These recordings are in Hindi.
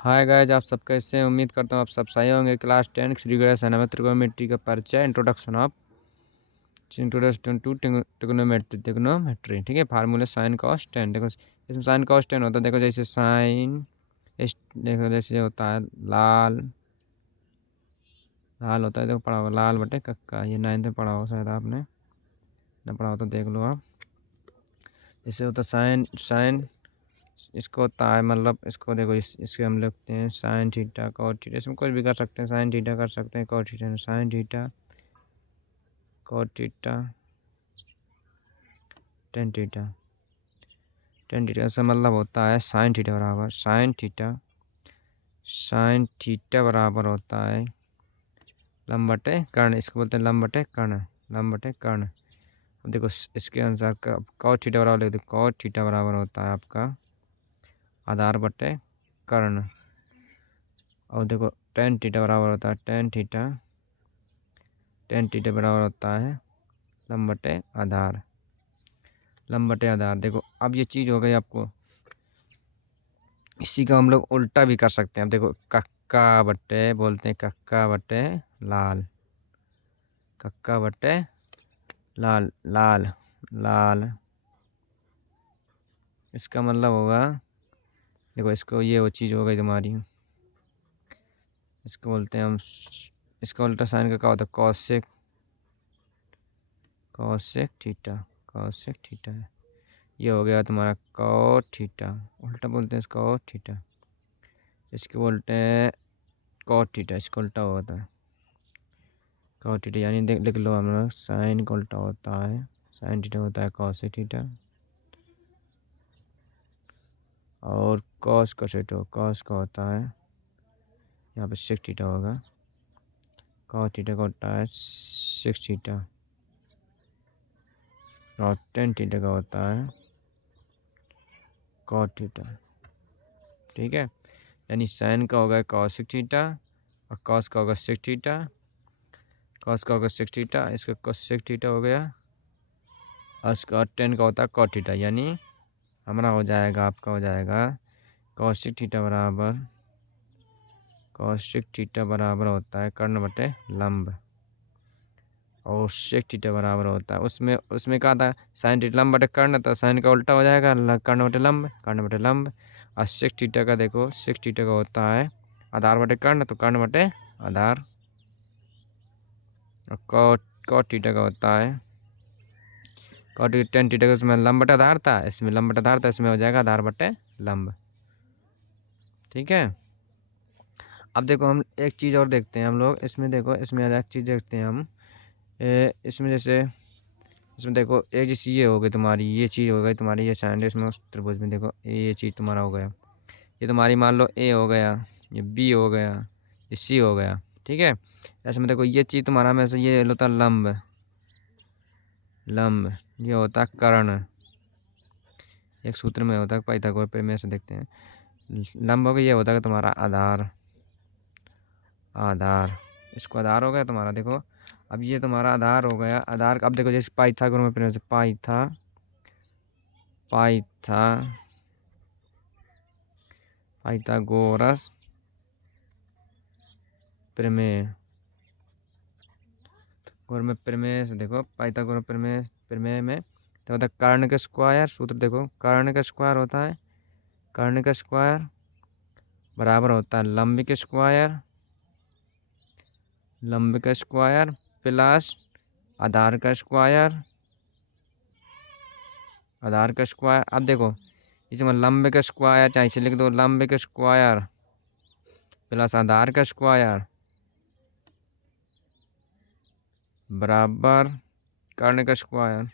हाय गाइस, आप सब कैसे हैं? उम्मीद करता हूँ आप सब सही होंगे। क्लास 10 श्रीगणेश त्रिकोणमिति का परिचय, इंट्रोडक्शन टू ट्रिग्नोमेट्री। ठीक है, फार्मूले साइन कॉस टेन। देखो इसमें साइन कॉस टेन होता है। देखो जैसे साइन देखो जैसे होता है लाल लाल होता है। देखो पढ़ा होगा लाल बटे कक्का, ये 9th में पढ़ा होगा शायद आपने, ना पढ़ा हो तो देख लो आप। जैसे होता है साइन साइन इसको होता है, मतलब इसको देखो इसके हम लिखते हैं साइन थीटा कॉट थीटा। इसमें कुछ भी कर सकते हैं, साइन थीटा कर सकते हैं, cot theta, sine theta cot theta tan theta. Tan theta से मतलब होता है साइन थीटा बराबर साइन थीटा बराबर होता है लंब बटे कर्ण। इसको बोलते हैं लंब बटे कर्ण। अब देखो इसके अनुसार कॉट थीटा बराबर लिख दो। कॉट थीटा बराबर होता है आपका आधार बटे कर्ण। और देखो टेन थीटा बराबर होता है टेन थीटा बराबर होता है लंब बटे आधार। देखो अब ये चीज़ हो गई आपको। इसी का हम लोग उल्टा भी कर सकते हैं। अब देखो कक्का बटे बोलते हैं कक्का बटे लाल, कक्का बटे लाल लाल लाल। इसका मतलब होगा, देखो इसको ये वो चीज़ हो गई तुम्हारी। इसको बोलते हैं हम, इसका उल्टा साइन का क्या होता है कॉसेक थीटा है। ये हो गया तुम्हारा कॉट थीटा, उल्टा बोलते हैं इसका कॉट थीटा। इसको बोलते हैं कॉट थीटा, इसका उल्टा होता है कॉट थीटा। यानी लिख लो हम लोग साइन का उल्टा होता है, साइन थीटा होता है कॉसेक थीटा, और कॉस का होता है यहाँ पे सेक थीटा होगा। कॉस थीटा का होता है सेक थीटा, और टेन थीटा का होता है कॉट थीटा। ठीक है, यानी साइन का होगा कॉसेक थीटा और कॉस का होगा सेक थीटा। कॉस का होगा सेक थीटा, इसका कोसेक थीटा हो गया, और इसका टेन का होता है कॉट थीटा। यानी हमारा हो जाएगा, आपका हो जाएगा कॉसेक थीटा बराबर होता है कर्ण बटे लंब, और सेक थीटा बराबर होता है उसमें कहा था साइन थीटा लंब बटे कर्ण, तो साइन का उल्टा हो जाएगा कर्ण बटे लंब। और सेक थीटा का देखो सेक थीटा का होता है आधार बटे कर्ण, तो कर्ण बटे आधार। और कॉट थीटा का होता है कॉट टेन थीटा का, उसमें लंब बटे आधार था, इसमें लंब बटे आधार था, इसमें हो जाएगा आधार बटे लंब। ठीक है, अब देखो हम एक चीज़ और देखते हैं हम लोग इसमें। देखो इसमें एक चीज़ देखते हैं हम इसमें। जैसे इसमें देखो एक जैसी ये हो गई तुम्हारी, ये चीज़ हो गई तुम्हारी, ये साइन इसमें उस त्रिभुज में देखो ये चीज़ तुम्हारा हो गया। ये तुम्हारी मान लो ए हो गया, ये बी हो गया, ये सी हो गया। ठीक है, ऐसे में देखो ये चीज़ तुम्हारा में से ये होता है लंब, ये होता है कर्ण। एक सूत्र में होता है पाइथागोरस प्रमेय से देखते हैं। लंब हो गया, ये होता है तुम्हारा आधार। इसको आधार हो गया तुम्हारा। देखो अब ये तुम्हारा आधार हो गया। आधार अब देखो जैसे पाइथागोरस में प्रमेय से पाइथागोरस प्रमेय प्रमेय से देखो पाइथागोरस प्रमेय में तो होता है कर्ण का स्क्वायर। सूत्र देखो कर्ण का स्क्वायर होता है, कर्ण का स्क्वायर बराबर होता है लंब का स्क्वायर प्लस आधार का स्क्वायर। अब देखो इसमें लंब का स्क्वायर, चाहे इसे लिख दो लंब का स्क्वायर प्लस आधार का स्क्वायर बराबर कर्ण का स्क्वायर।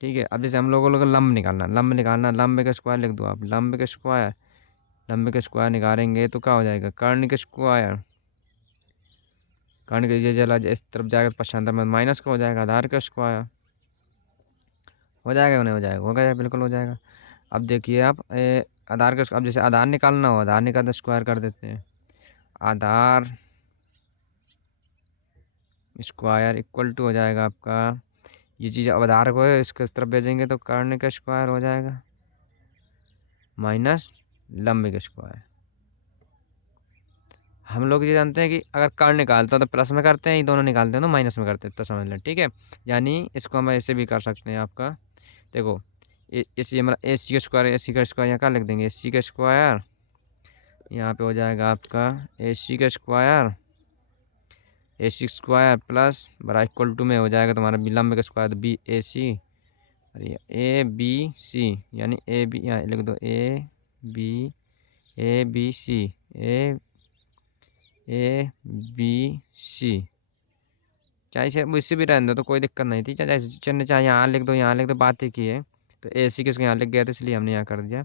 ठीक है, अब जैसे हम लोगों को लंब निकालना लंब का स्क्वायर लिख दो आप, लंब का स्क्वायर निकालेंगे तो क्या हो जाएगा कर्ण का स्क्वायर। कर्ण के ये चला इस तरफ जाएगा तो पक्षांतर में माइनस का हो जाएगा आधार का स्क्वायर। हो जाएगा नहीं हो जाएगा, होगा बिल्कुल हो जाएगा। अब देखिए आप आधार का, अब जैसे आधार निकालना हो, आधार निकालते स्क्वायर कर देते हैं। आधार स्क्वायर इक्वल टू हो जाएगा आपका, ये चीज़ अब आधार को इसके तरफ भेजेंगे तो कर्ण का स्क्वायर हो जाएगा माइनस लंब के स्क्वायर। हम लोग ये जानते हैं कि अगर कर्ण निकालते हो तो प्लस में करते हैं, ये दोनों निकालते हैं तो माइनस में करते हैं, तो समझ लें। ठीक है, यानी इसको हम ऐसे भी कर सकते हैं आपका, देखो इस ये मतलब ए सी का स्क्वायर, ए सी का स्क्वायर यहाँ क्या लिख देंगे, ए सी का स्क्वायर, यहाँ पे हो जाएगा आपका ए सी का स्क्वायर, ए सी स्क्वायर प्लस बड़ा इक्वल टू में हो जाएगा तुम्हारा लंब का स्क्वायर, तो बी ए सी, अरे ए बी सी, यानी ए बी यहाँ लिख दो, A B C, A B C, चाहे इसे इससे भी रहने दो तो कोई दिक्कत नहीं थी, चाहे चलने चाहे यहाँ लिख दो, यहाँ लिख दो, बात ही की है। तो ए सी के यहाँ लिख गया था इसलिए हमने यहाँ कर दिया।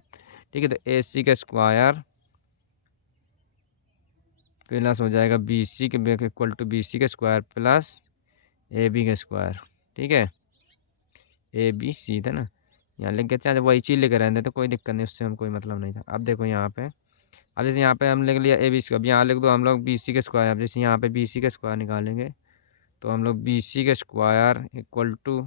ठीक है, तो ए सी का स्क्वायर प्लस हो जाएगा बी सी के इक्वल टू बी सी का स्क्वायर प्लस ए बी का स्क्वायर। ठीक है, ए बी सी था ना, यहाँ लिख गया, चाहे वही चीज़ लेकर रहने तो कोई दिक्कत नहीं, उससे हम कोई मतलब नहीं था। अब देखो यहाँ पे, अब जैसे यहाँ पे हम लिख लिया ए बी सी, अब यहाँ लिख दो हम लोग बी सी का स्क्वायर। अब जैसे यहाँ पे बी सी का स्क्वायर निकालेंगे तो हम लोग बी सी का स्क्वायर इक्वल टू,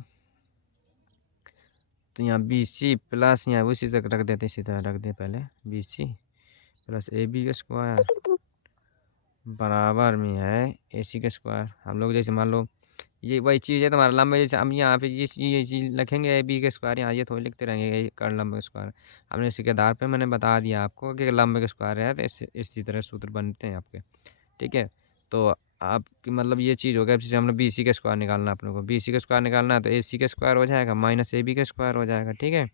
तो यहाँ बी सी प्लस यहाँ उसी तक रख देते, इसी तरह रख दे पहले, B C plus A B का स्क्वायर बराबर में है ए सी का स्क्वायर। हम लोग जैसे मान लो ये वही चीज़ है तुम्हारा लंबा, जैसे हम यहाँ पे ये चीज़ लिखेंगे ए बी का स्क्वायर, यहाँ ये थोड़ी लिखते रहेंगे ये कर लंबे का स्क्वायर। हमने इसी के आधार पे मैंने बता दिया आपको कि लंबे का स्क्वायर है तो इसी तरह सूत्र बनते हैं आपके। ठीक है, तो आपकी मतलब ये चीज़ हो गया। जैसे हमने बी सी का स्क्वायर निकालना है अपने को, बी सी का स्क्वायर निकालना है तो ए सी का स्क्वायर हो जाएगा माइनस ए बी का स्क्वायर हो जाएगा। ठीक है,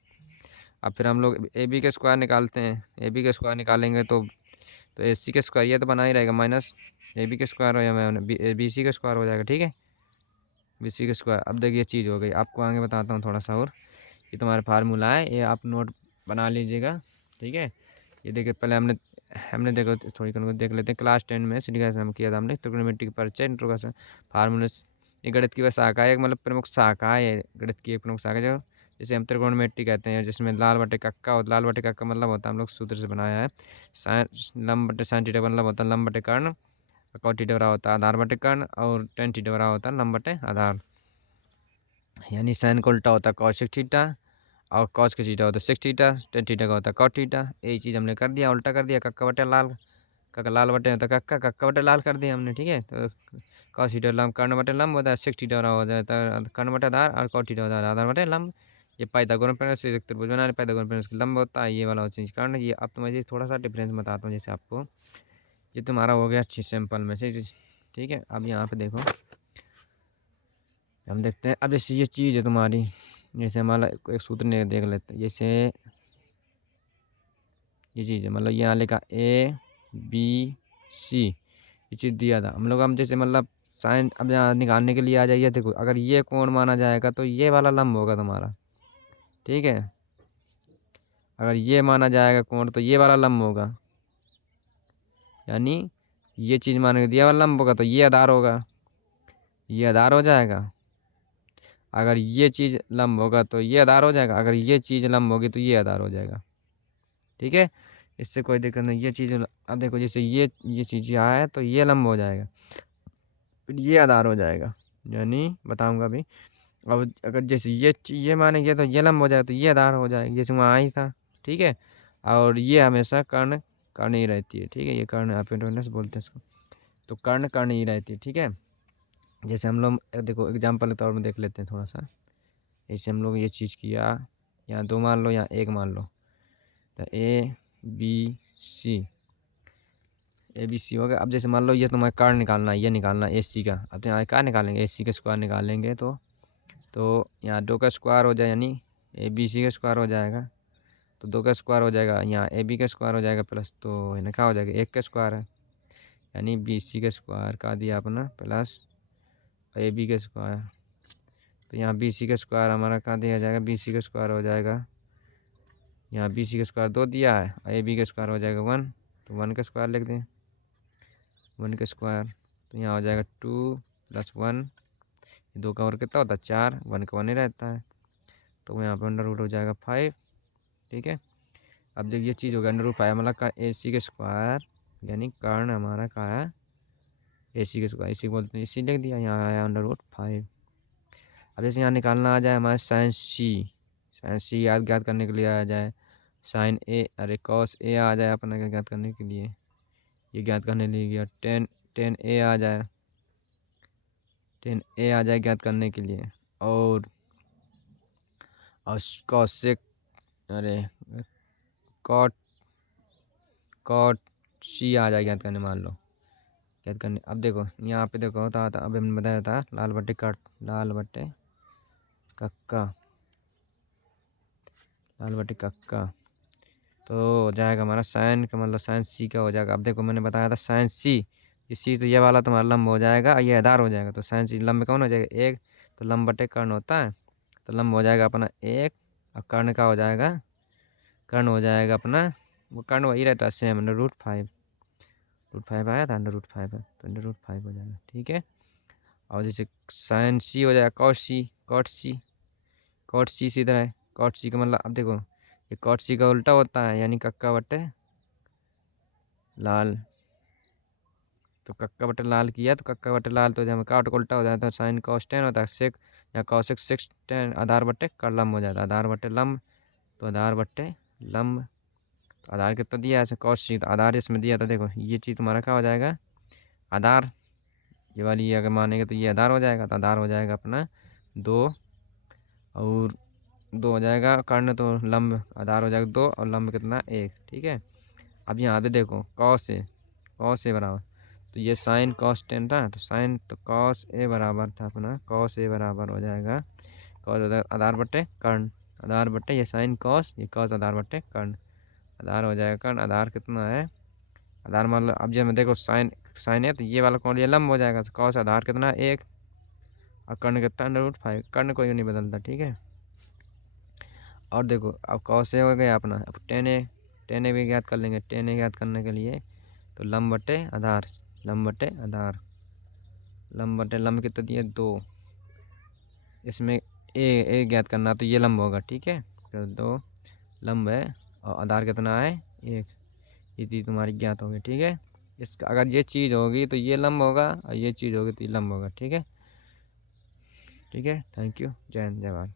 अब फिर हम लोग ए बी का स्क्वायर निकालते हैं, ए बी का स्क्वायर निकालेंगे तो ए सी का स्क्वायर ये तो बना ही रहेगा, माइनस ए बी का स्क्वायर हो जाएगा, बी सी का स्क्वायर हो जाएगा। ठीक है, बी सी का स्क्वायर। अब देखिए चीज़ हो गई, आपको आगे बताता हूँ थोड़ा सा और। ये तुम्हारा फार्मूला है, ये आप नोट बना लीजिएगा। ठीक है, ये देखिए पहले हमने देखो थोड़ी को देख लेते हैं, क्लास 10 में श्रीघास हम किया था हमने, त्रिकोणमिति की परिचय इंट्रोडक्शन फार्मूले। ये गणित की वह शाखा है, एक मतलब प्रमुख शाखा है गणित की, एक प्रमुख शाखा जो जिसे हम त्रिकोणमिति कहते हैं, जिसमें लाल बटे कक्का और लाल बटे कक्का मतलब होता है, हम लोग सूत्र से बनाया है। लंब बटे साइन थीटा मतलब होता है लंब बटे कर्ण, कॉट थीटा बराबर होता है आधार बटे कर्ण, और टेन थीटा बराबर होता है लंब बटे आधार। यानी साइन का उल्टा होता है कॉसेक थीटा, और कॉस का थीटा होता है सेक थीटा, टेन थीटा का होता है कॉट थीटा। यही चीज़ हमने कर दिया, उल्टा कर दिया, कक्का बटे लाल, कक्का लाल बटे होता है कक्का, कक्का बटे लाल कर दिया हमने। ठीक है, तो कॉस थीटा लंब कर्ण बटे लंब होता है, सेक थीटा हो जाता है कर्ण बटे आधार, और कॉट थीटा होता है आधार बटे लंब। ये पाइथागोरस प्रमेय से त्रिभुज बनाने, पाइथागोरस प्रमेय से लंब होता है, ये वाला चीज़ कर्ण। ये अब तो मैं थोड़ा सा डिफरेंस बताता हूँ जैसे आपको, ये तुम्हारा हो गया सिंपल में से। ठीक है, अब यहाँ पे देखो हम देखते हैं, अब जैसे ये चीज़ है तुम्हारी, जैसे हमारा एक सूत्र ने देख लेते हैं, जैसे ये चीज़ है मतलब यहाँ लिखा ए बी सी, ये चीज़ दिया था हम लोग। हम जैसे मतलब साइन अब यहाँ निकालने के लिए आ जाइए, देखो अगर ये कोण माना जाएगा तो ये वाला लंब होगा तुम्हारा। ठीक है, अगर ये माना जाएगा कोण तो ये वाला लंब होगा, यानी ये चीज़ मानेंगे ये वाला लंब होगा तो ये आधार होगा, ये आधार हो जाएगा। अगर ये चीज़ लंब होगा तो ये आधार हो जाएगा, अगर ये चीज़ लंब होगी तो ये आधार हो जाएगा। ठीक है, इससे कोई दिक्कत नहीं। ये चीज़ अब देखो जैसे ये चीज़ यहाँ है तो ये लंब हो जाएगा, फिर ये आधार हो जाएगा, यानी बताऊंगा अभी। अब अगर जैसे ये मानेंगे तो ये लंब हो जाएगा तो ये आधार हो जाएगा, जैसे वहाँ ही था। ठीक है, और ये हमेशा कर्ण कर्ण ही रहती है। ठीक है, ये कर्ण अपेंडोनस बोलते हैं इसको, तो कर्ण कर्ण ही रहती है। ठीक है, जैसे हम लोग देखो एग्जाम्पल के तौर में देख लेते हैं थोड़ा सा। जैसे हम लोग ये चीज़ किया, यहाँ दो मान लो, यहाँ एक मान लो, तो A B C, A B C हो गया। अब जैसे मान लो ये तुम्हारा कर्ण निकालना है, ये निकालना है ए सी का, अब तो यहाँ क्या निकालेंगे, ए सी का स्क्वायर निकालेंगे तो यहाँ दो का स्क्वायर हो जाए, यानी ए बी सी का स्क्वायर हो जाएगा, तो दो का स्क्वायर हो जाएगा, यहाँ ए बी का स्क्वायर हो जाएगा प्लस, तो इन्हें क्या हो जाएगा एक का स्क्वायर है, यानी बी सी का स्क्वायर का दिया अपना प्लस ए बी का स्क्वायर, तो यहाँ बी सी का स्क्वायर हमारा कहाँ दिया जाएगा, बी सी का स्क्वायर हो जाएगा, यहाँ बी सी का स्क्वायर 2 दिया है, ए बी का स्क्वायर हो जाएगा 1, तो 1 का स्क्वायर लिख दें, 1 का स्क्वायर, तो यहाँ हो जाएगा 2 + 1, 2 का और कितना होता है 4, 1 का 1 ही रहता है, तो यहाँ पर अंडर रूट हो जाएगा 5। ठीक है, अब जब ये चीज़ होगा अंडर रूट 5 मतलब का ए सी का स्क्वायर, यानी कर्ण हमारा का है ए सी का स्क्वायर, इसी बोलते हैं, इसी लिख दिया, यहाँ आया अंडर रूट 5। अब जैसे यहाँ निकालना आ जाए हमारे साइंस सी, साइंस सी याद करने के लिए आ जाए, साइन ए, अरे कॉस ए आ जाए अपना क्या ज्ञात करने के लिए, ये ज्ञात करने लिए गया। टेन टेन ए आ जाए, टेन ए आ जाए ज्ञात करने के लिए। और कॉसेक, अरे कॉट कॉट सी आ जाए ज्ञात करने, मान लो ज्ञात करने। अब देखो यहाँ पे देखो होता था, अब हमने बताया था लाल बट्टे कट, लाल बट्टे कक्का, लाल बट्टे कक्का, तो हो जाएगा हमारा साइन का मतलब साइन सी का हो जाएगा। अब देखो मैंने बताया था साइन सी, इसी तो ये वाला तुम्हारा लंब हो जाएगा, ये आधार हो जाएगा। तो साइन सी लंब कौन हो जाएगा, एक, तो लंब बटे कर्ण होता है, तो लंब हो जाएगा अपना एक, और कर्ण का हो जाएगा, कर्ण हो जाएगा अपना, वो कर्ण वही रहता है सेम, √5, √5 आया था, √5 है तो √5 हो जाएगा, ठीक है। और जैसे साइन सी हो जाएगा cot C, cot C, cot C सीधा है, कॉट सी का मतलब अब देखो ये कॉट सी का उल्टा होता है, यानी कक्का बटे लाल, तो कक्का बटे लाल किया तो कक्का बटे लाल, तो जब काट को उल्टा हो जाता है तो साइन कॉस टेन होता है, सेक या कॉसेक सिक्स टेन, आधार बट्टे कर लंब हो जाता है, आधार बट्टे लंब, तो आधार बट्टे लंब, तो आधार कितना दिया है ऐसे कॉस सी, तो आधार इसमें दिया था, देखो ये चीज़ तुम्हारा क्या हो जाएगा आधार, ये वाली अगर मानेंगे तो ये आधार हो जाएगा, तो आधार हो जाएगा अपना 2, और 2 हो जाएगा कर्ण, तो लंब आधार हो जाएगा 2 और लंब कितना 1, ठीक है। अब यहाँ पे देखो कॉस ए, कॉस ए बराबर, तो ये साइन कॉस टेन था, तो साइन तो कॉस ए बराबर था अपना, कॉस ए बराबर हो जाएगा कॉस आधार बट्टे कर्ण, आधार बट्टे ये साइन कॉस, ये कॉस आधार बट्टे कर्ण, आधार हो जाएगा कर्ण, आधार कितना है आधार मान लो, अब जब देखो साइन, साइन है तो ये वाला कौन, ये लंब हो जाएगा, तो कॉस आधार कितना 1 और कर्ण कितना √5, कर्ण कोई नहीं बदलता, ठीक है। और देखो अब कॉस ए हो गया अपना, अब टेन ए भी ज्ञात कर लेंगे, टेन ए ज्ञात करने के लिए तो लंब बटे आधार, लंब बटे आधार, लंब बटे लंब कितना दिए 2, इसमें ए ज्ञात करना तो ये लंब होगा, ठीक है, तो 2 लंब है और आधार कितना है 1, ये चीज़ तुम्हारी ज्ञात होगी, ठीक है। इसका अगर ये चीज़ होगी तो ये लंब होगा और ये चीज़ होगी तो ये लंब होगा, ठीक है। ठीक है, थैंक यू, जय हिंद, जय भारत।